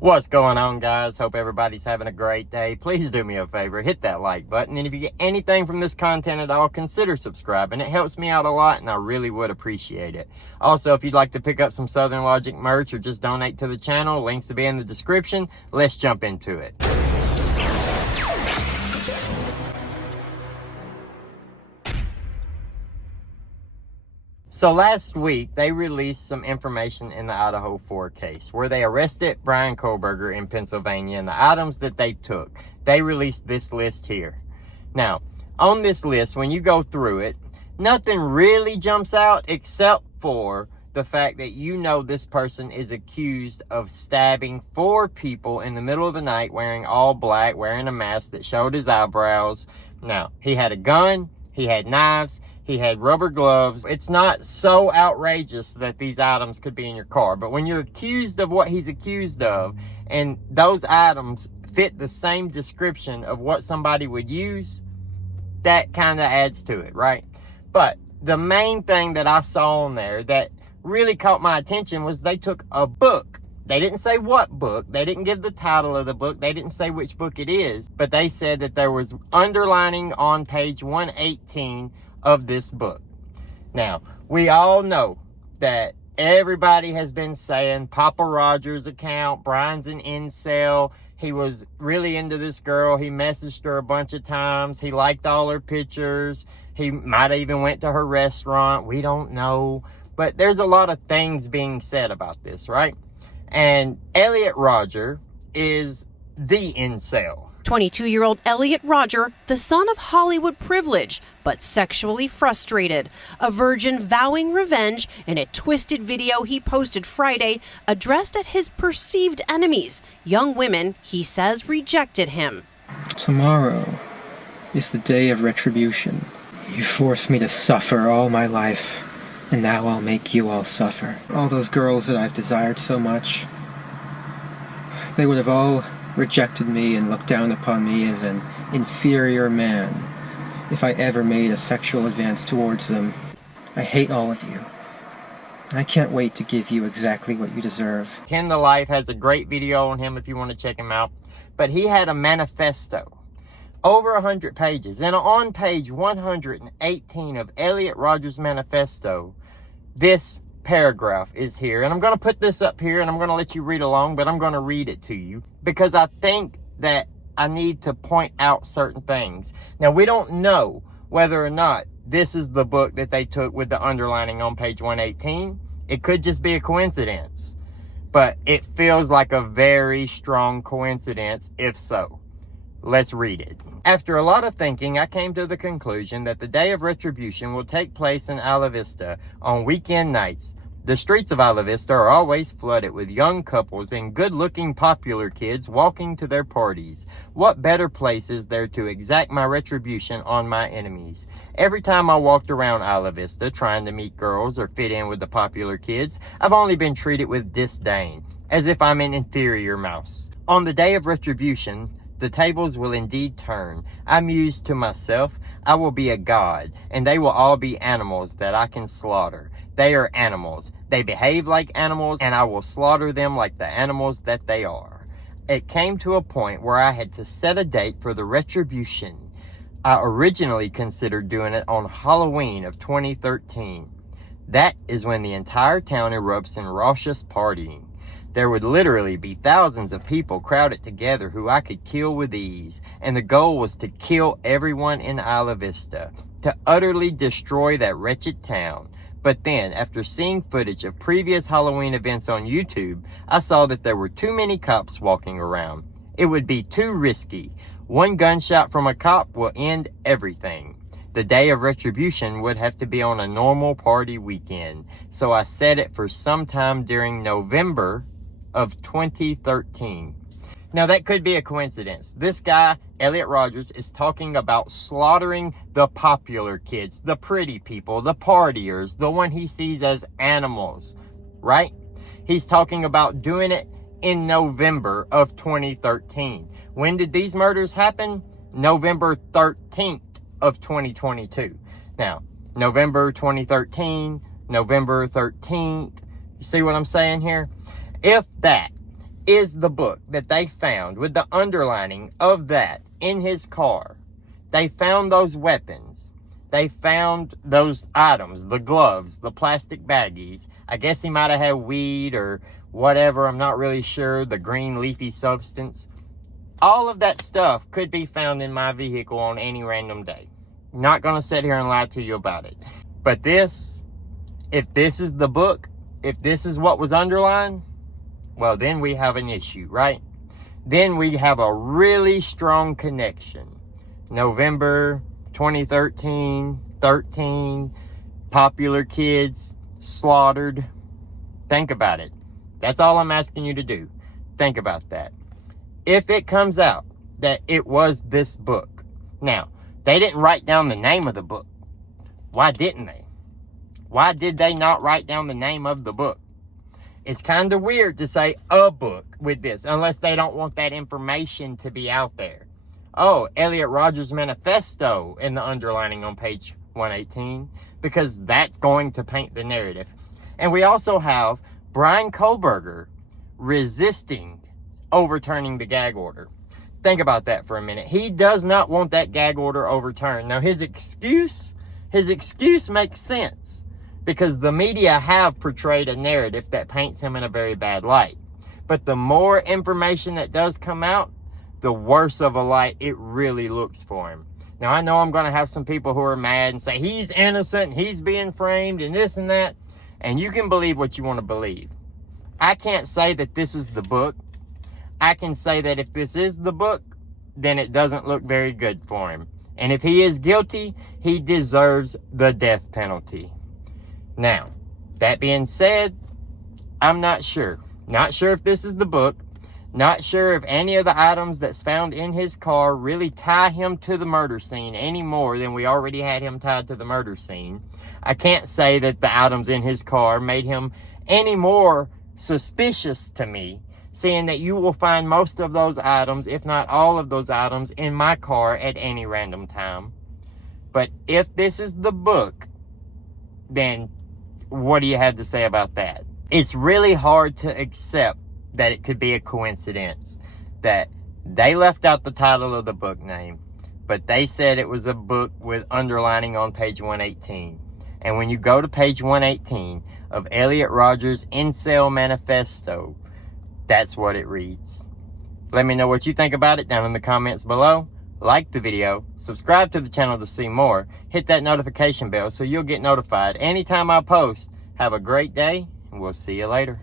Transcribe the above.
What's going on, guys? Hope everybody's having a great day. Please do me a favor, hit that like button, and if you get anything from this content at all, consider subscribing. It helps me out a lot and I really would appreciate it. Also, if you'd like to pick up some SouthernLogic merch or just donate to the channel, links will be in the description. Let's jump into it. So last week, they released some information in the Idaho 4 case where they arrested Bryan Kohberger in Pennsylvania and the items that they took. They released this list here. Now, on this list, when you go through it, nothing really jumps out except for the fact that you know this person is accused of stabbing 4 people in the middle of the night wearing all black, wearing a mask that showed his eyebrows. Now, he had a gun, he had knives, he had rubber gloves. It's not so outrageous that these items could be in your car. But when you're accused of what he's accused of, and those items fit the same description of what somebody would use, that kind of adds to it, right? But the main thing that I saw on there that really caught my attention was they took a book. They didn't say what book. They didn't give the title of the book. They didn't say which book it is. But they said that there was underlining on page 118 of this book. Now, we all know that everybody has been saying Papa Rogers' account, Bryan's an incel. He was really into this girl. He messaged her a bunch of times. He liked all her pictures. He might have even went to her restaurant. We don't know. But there's a lot of things being said about this, right? And Elliot Rodgers is the incel. 22-year-old Elliot Rodgers, the son of Hollywood privilege, but sexually frustrated. A virgin vowing revenge in a twisted video he posted Friday addressed at his perceived enemies, young women he says rejected him. Tomorrow is the day of retribution. You forced me to suffer all my life, and now I'll make you all suffer. All those girls that I've desired so much, they would have all rejected me and looked down upon me as an inferior man if I ever made a sexual advance towards them. I hate all of you. I can't wait to give you exactly what you deserve. Ken the Life has a great video on him if you want to check him out. But he had a manifesto. Over 100 pages. And on page 118 of Elliot Rodgers Manifesto, this paragraph is here, and I'm going to put this up here and I'm going to let you read along, but I'm going to read it to you because I think that I need to point out certain things. Now, we don't know whether or not this is the book that they took with the underlining on page 118. It could just be a coincidence, but it feels like a very strong coincidence if so. Let's read it. After a lot of thinking, I came to the conclusion that the day of retribution will take place in Isla Vista on weekend nights. The streets of Isla Vista are always flooded with young couples and good-looking popular kids walking to their parties. What better place is there to exact my retribution on my enemies? Every time I walked around Isla Vista trying to meet girls or fit in with the popular kids, I've only been treated with disdain, as if I'm an inferior mouse. On the day of retribution, the tables will indeed turn. I mused to myself, I will be a god, and they will all be animals that I can slaughter. They are animals. They behave like animals, and I will slaughter them like the animals that they are. It came to a point where I had to set a date for the retribution. I originally considered doing it on Halloween of 2013. That is when the entire town erupts in raucous partying. There would literally be thousands of people crowded together who I could kill with ease, and the goal was to kill everyone in Isla Vista, to utterly destroy that wretched town. But then, after seeing footage of previous Halloween events on YouTube, I saw that there were too many cops walking around. It would be too risky. One gunshot from a cop will end everything. The day of retribution would have to be on a normal party weekend, so I set it for sometime during November of 2013. Now, that could be a coincidence. This guy, Elliot Rodgers, is talking about slaughtering the popular kids, the pretty people, the partiers, the one he sees as animals, right? He's talking about doing it in November of 2013. When did these murders happen? November 13th of 2022. Now, November 2013, November 13th. You see what I'm saying here? If is the book that they found with the underlining of that in his car. They found those weapons. They found those items, the gloves, the plastic baggies. I guess he might have had weed or whatever. I'm not really sure. The green leafy substance. All of that stuff could be found in my vehicle on any random day. Not going to sit here and lie to you about it. But this, if this is the book, if this is what was underlined, well, then we have an issue, right? Then we have a really strong connection. November 2013, 13, popular kids slaughtered. Think about it. That's all I'm asking you to do. Think about that. If it comes out that it was this book. Now, they didn't write down the name of the book. Why didn't they? Why did they not write down the name of the book? It's kind of weird to say a book with this, unless they don't want that information to be out there. Oh, Elliot Rodgers Manifesto in the underlining on page 118, because that's going to paint the narrative. And we also have Bryan Kohberger resisting overturning the gag order. Think about that for a minute. He does not want that gag order overturned. Now, his excuse makes sense, because the media have portrayed a narrative that paints him in a very bad light. But the more information that does come out, the worse of a light it really looks for him. Now, I know I'm going to have some people who are mad and say he's innocent, he's being framed, and this and that. And you can believe what you want to believe. I can't say that this is the book. I can say that if this is the book, then it doesn't look very good for him. And if he is guilty, he deserves the death penalty. Now, that being said, I'm not sure. Not sure if this is the book. Not sure if any of the items that's found in his car really tie him to the murder scene any more than we already had him tied to the murder scene. I can't say that the items in his car made him any more suspicious to me, seeing that you will find most of those items, if not all of those items, in my car at any random time. But if this is the book, then what do you have to say about that? It's really hard to accept that it could be a coincidence that they left out the title of the book name, but they said it was a book with underlining on page 118. And when you go to page 118 of Elliot Rodgers' Incel Manifesto, that's what it reads. Let me know what you think about it down in the comments below. Like the video, subscribe to the channel to see more, hit that notification bell so you'll get notified anytime I post. Have a great day, and we'll see you later.